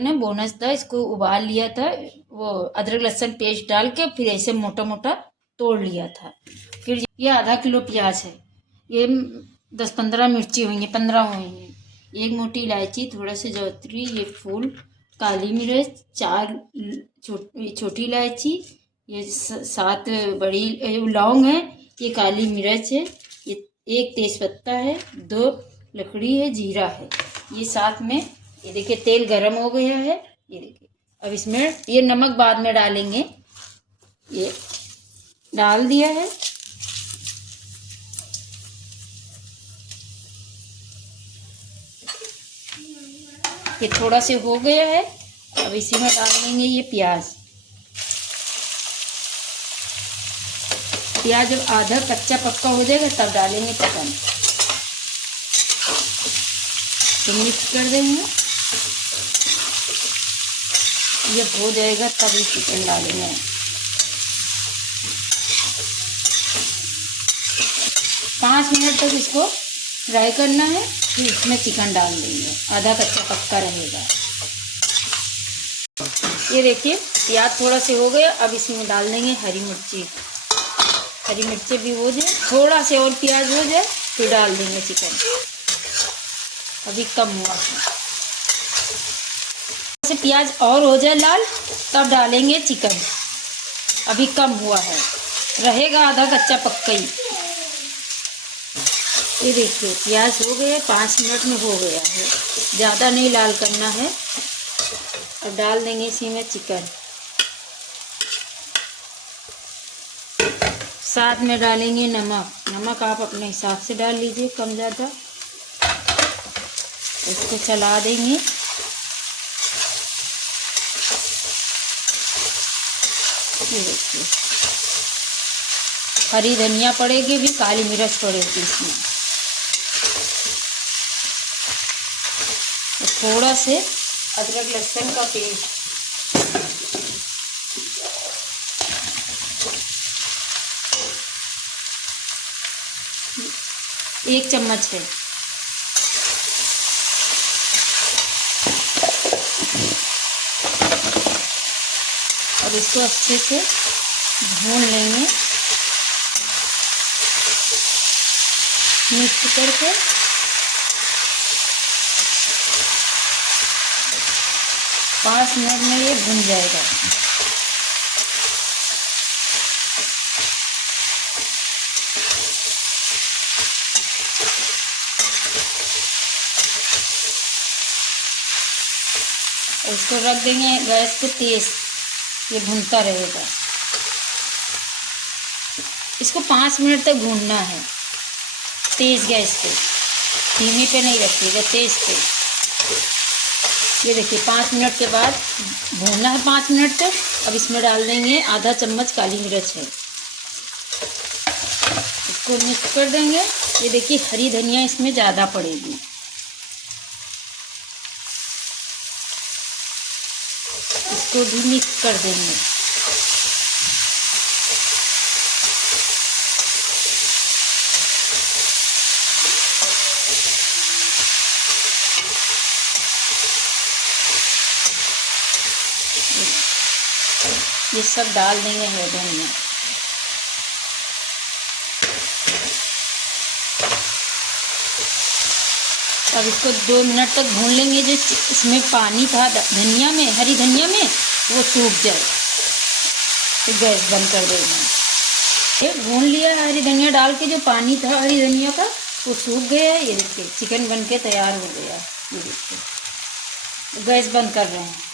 मैंने बोनस था, इसको उबाल लिया था, वो अदरक लहसुन पेस्ट डाल के फिर ऐसे मोटा मोटा तोड़ लिया था। फिर ये आधा किलो प्याज है, ये 10-15 मिर्ची होंगी, 15 होंगी, एक मोटी इलायची, थोड़ा सा जौत्री, ये फूल, काली मिर्च, 4 छोटी इलायची, ये 7 बड़ी लौंग है, ये काली मिर्च है, ये 1 तेज पत्ता है, 2 लकड़ी है, जीरा है, ये साथ में। ये देखिए तेल गरम हो गया है, ये देखिए। अब इसमें ये नमक बाद में डालेंगे, ये डाल दिया है। ये थोड़ा से हो गया है, अब इसी में डाल देंगे ये प्याज। प्याज जब आधा कच्चा पक्का हो जाएगा तब डालेंगे चिकन, तो मिक्स कर देंगे। ये हो जाएगा तब ही चिकन डालेंगे। 5 मिनट तक इसको फ्राई करना है, फिर इसमें चिकन डाल देंगे, आधा कच्चा पक्का रहेगा। ये देखिए प्याज थोड़ा से हो गया, अब इसमें डाल देंगे हरी मिर्ची। हरी मिर्ची भी हो जाए, थोड़ा से और प्याज हो जाए फिर डाल देंगे चिकन। अभी कम हुआ से प्याज और हो जाए लाल तब डालेंगे चिकन। अभी कम हुआ है, रहेगा आधा कच्चा पक्का ही। ये देखिए प्याज हो गया, 5 मिनट में हो गया है, ज़्यादा नहीं लाल करना है। अब डाल देंगे इसी में चिकन, साथ में डालेंगे नमक। नमक आप अपने हिसाब से डाल लीजिए, कम ज़्यादा। इसको चला देंगे। ये देखिए हरी धनिया पड़ेगी, भी काली मिर्च पड़ेगी इसमें, थोड़ा से अदरक लहसुन का पेस्ट, एक चम्मच है। और इसको अच्छे से भून लेंगे मिक्स करके। 5 मिनट में ये भुन जाएगा। इसको रख देंगे गैस पे तेज, ये भुनता रहेगा। इसको 5 मिनट तक भूनना है तेज गैस पे, धीमी पे नहीं रखिएगा, तेज पे। ये देखिए 5 मिनट के बाद भूनना है 5 मिनट तक। अब इसमें डाल देंगे आधा चम्मच काली मिर्च है, इसको मिक्स कर देंगे। ये देखिए हरी धनिया इसमें ज़्यादा पड़ेगी, इसको भी मिक्स कर देंगे। ये सब डाल देंगे हरी धनिया। अब इसको 2 मिनट तक भून लेंगे। जो इसमें पानी था धनिया में, हरी धनिया में, वो सूख जाए, तो गैस बंद कर देंगे। ये भून लिया हरी धनिया डाल के, जो पानी था हरी धनिया का वो सूख गया है। ये देखिए चिकन बन के तैयार हो गया। ये देखिए गैस बंद कर रहे हैं।